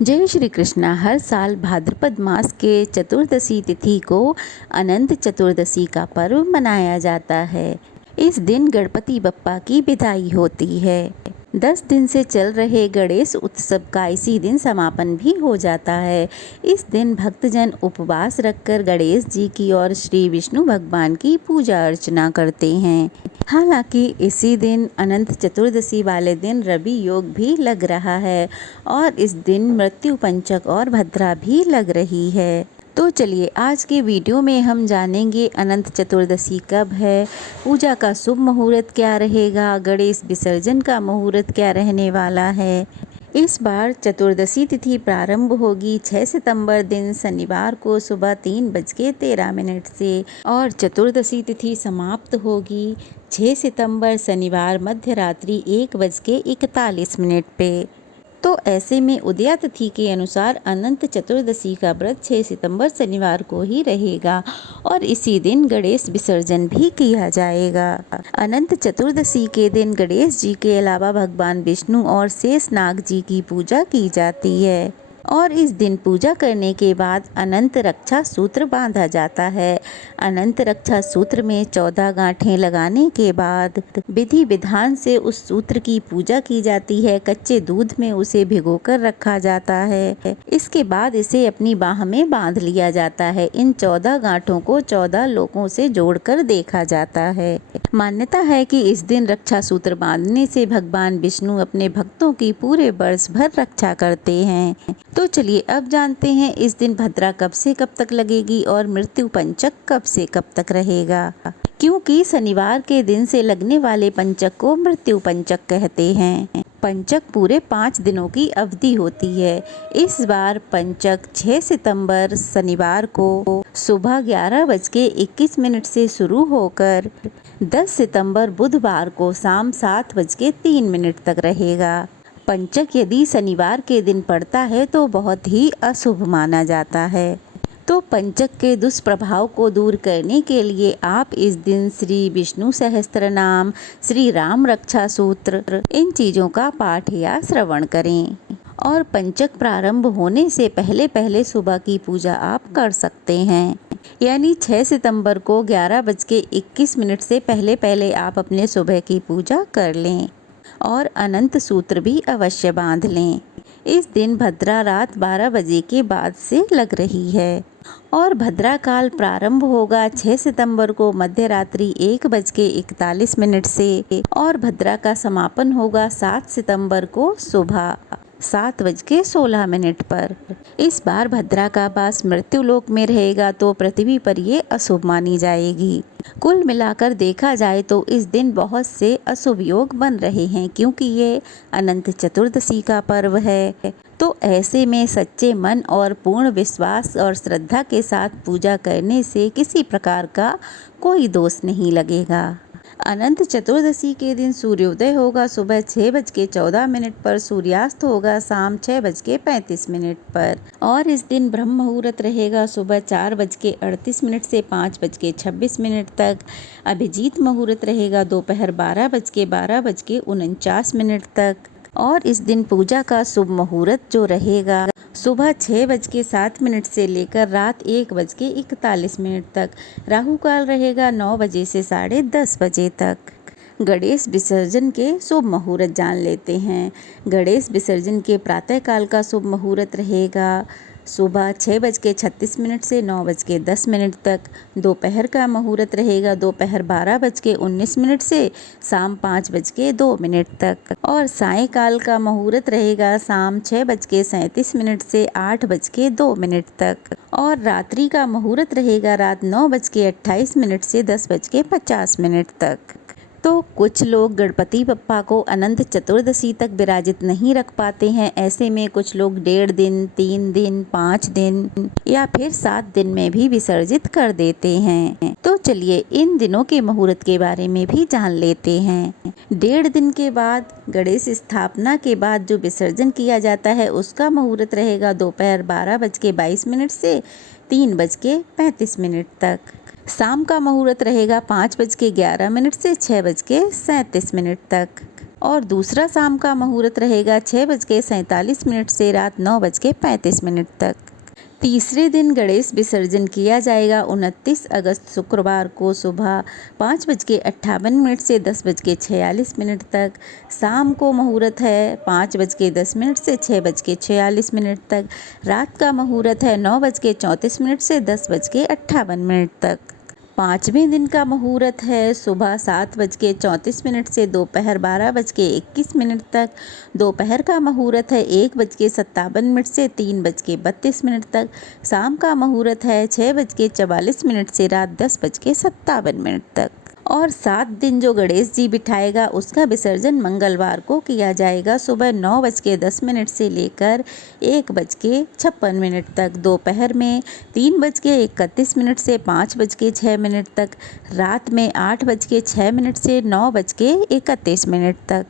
जय श्री कृष्णा। हर साल भाद्रपद मास के चतुर्दशी तिथि को अनंत चतुर्दशी का पर्व मनाया जाता है। इस दिन गणपति बप्पा की विदाई होती है। 10 दिन से चल रहे गणेश उत्सव का इसी दिन समापन भी हो जाता है। इस दिन भक्तजन उपवास रखकर गणेश जी की और श्री विष्णु भगवान की पूजा अर्चना करते हैं। हालांकि इसी दिन अनंत चतुर्दशी वाले दिन रवि योग भी लग रहा है और इस दिन मृत्यु पंचक और भद्रा भी लग रही है। तो चलिए आज के वीडियो में हम जानेंगे अनंत चतुर्दशी कब है, पूजा का शुभ मुहूर्त क्या रहेगा, गणेश विसर्जन का मुहूर्त क्या रहने वाला है। इस बार चतुर्दशी तिथि प्रारंभ होगी 6 सितंबर दिन शनिवार को सुबह 3:13 से और चतुर्दशी तिथि समाप्त होगी 6 सितंबर शनिवार मध्य रात्रि 1:41 पे। तो ऐसे में उदया तिथि के अनुसार अनंत चतुर्दशी का व्रत 6 सितंबर शनिवार को ही रहेगा और इसी दिन गणेश विसर्जन भी किया जाएगा। अनंत चतुर्दशी के दिन गणेश जी के अलावा भगवान विष्णु और शेषनाग जी की पूजा की जाती है और इस दिन पूजा करने के बाद अनंत रक्षा सूत्र बांधा जाता है। अनंत रक्षा सूत्र में 14 गांठें लगाने के बाद विधि विधान से उस सूत्र की पूजा की जाती है। कच्चे दूध में उसे भिगोकर रखा जाता है। इसके बाद इसे अपनी बाह में बांध लिया जाता है। इन 14 गांठों को 14 लोकों से जोड़कर देखा जाता है। मान्यता है कि इस दिन रक्षा सूत्र बांधने से भगवान विष्णु अपने भक्तों की पूरे वर्ष भर रक्षा करते हैं। तो चलिए अब जानते हैं इस दिन भद्रा कब से कब तक लगेगी और मृत्यु पंचक कब से कब तक रहेगा। क्योंकि शनिवार के दिन से लगने वाले पंचक को मृत्यु पंचक कहते हैं। पंचक पूरे 5 दिनों की अवधि होती है। इस बार पंचक 6 सितंबर शनिवार को सुबह 11:21 से शुरू होकर 10 सितंबर बुधवार को शाम 7:03 तक रहेगा। पंचक यदि शनिवार के दिन पड़ता है तो बहुत ही अशुभ माना जाता है। तो पंचक के दुष्प्रभाव को दूर करने के लिए आप इस दिन श्री विष्णु सहस्त्र नाम, श्री राम रक्षा सूत्र, इन चीज़ों का पाठ या श्रवण करें और पंचक प्रारंभ होने से पहले पहले सुबह की पूजा आप कर सकते हैं। यानी 6 सितंबर को 11:21 से पहले पहले आप अपने सुबह की पूजा कर लें और अनंत सूत्र भी अवश्य बांध लें। इस दिन भद्रा रात 12 बजे के बाद से लग रही है और भद्रा काल प्रारंभ होगा 6 सितंबर को मध्य रात्रि 1:41 से और भद्रा का समापन होगा 7 सितंबर को सुबह 7:16 पर। इस बार भद्रा का वास मृत्यु लोक में रहेगा तो पृथ्वी पर ये अशुभ मानी जाएगी। कुल मिलाकर देखा जाए तो इस दिन बहुत से अशुभ योग बन रहे हैं क्योंकि ये अनंत चतुर्दशी का पर्व है। तो ऐसे में सच्चे मन और पूर्ण विश्वास और श्रद्धा के साथ पूजा करने से किसी प्रकार का कोई दोष नहीं लगेगा। अनंत चतुर्दशी के दिन सूर्योदय होगा सुबह 6:14 पर, सूर्यास्त होगा शाम 6:35 पर और इस दिन ब्रह्म मुहूर्त रहेगा सुबह 4:38 से 5:26 तक। अभिजीत मुहूर्त रहेगा दोपहर 12:49 तक और इस दिन पूजा का शुभ मुहूर्त जो रहेगा सुबह 6:07 से लेकर रात 1:41 तक। राहु काल रहेगा 9 बजे से 10:30 बजे तक। गणेश विसर्जन के शुभ मुहूर्त जान लेते हैं। गणेश विसर्जन के प्रातः काल का शुभ मुहूर्त रहेगा सुबह 6:36 से 9:10 तक। दोपहर का मुहूर्त रहेगा दोपहर 12:19 से शाम 5:02 तक और सायंकाल का मुहूर्त रहेगा शाम 6:37 से 8:02 तक और रात्रि का मुहूर्त रहेगा रात 9:28 से 10:50 तक। तो कुछ लोग गणपति बप्पा को अनंत चतुर्दशी तक विराजित नहीं रख पाते हैं। ऐसे में कुछ लोग 1.5 दिन, 3 दिन, 5 दिन या फिर 7 दिन में भी विसर्जित कर देते हैं। तो चलिए इन दिनों के मुहूर्त के बारे में भी जान लेते हैं। 1.5 दिन के बाद गणेश स्थापना के बाद जो विसर्जन किया जाता है उसका मुहूर्त रहेगा दोपहर 12:22 से 3:35 तक। शाम का मुहूर्त रहेगा 5:11 से 6:37 तक और दूसरा शाम का मुहूर्त रहेगा 6:47 से रात 9:35 तक। तीसरे दिन गणेश विसर्जन किया जाएगा 29 अगस्त शुक्रवार को सुबह 5:58 से 10:46 तक। शाम को मुहूर्त है 5:10 से 6:46 तक। रात का मुहूर्त है 9:34 से 10:58 तक। पाँचवें दिन का मुहूर्त है सुबह 7:34 से दोपहर 12:21 तक। दोपहर का मुहूर्त है 1:57 से 3:32 तक। शाम का मुहूर्त है 6:44 से रात 10:57 तक। और 7 दिन जो गणेश जी बिठाएगा उसका विसर्जन मंगलवार को किया जाएगा सुबह 9:10 से लेकर 1:56 तक। दोपहर में 3:31 से 5:06 तक। रात में 8:06 से 9:31 तक।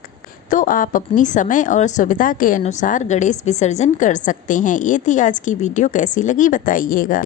तो आप अपनी समय और सुविधा के अनुसार गणेश विसर्जन कर सकते हैं। ये थी आज की वीडियो, कैसी लगी बताइएगा।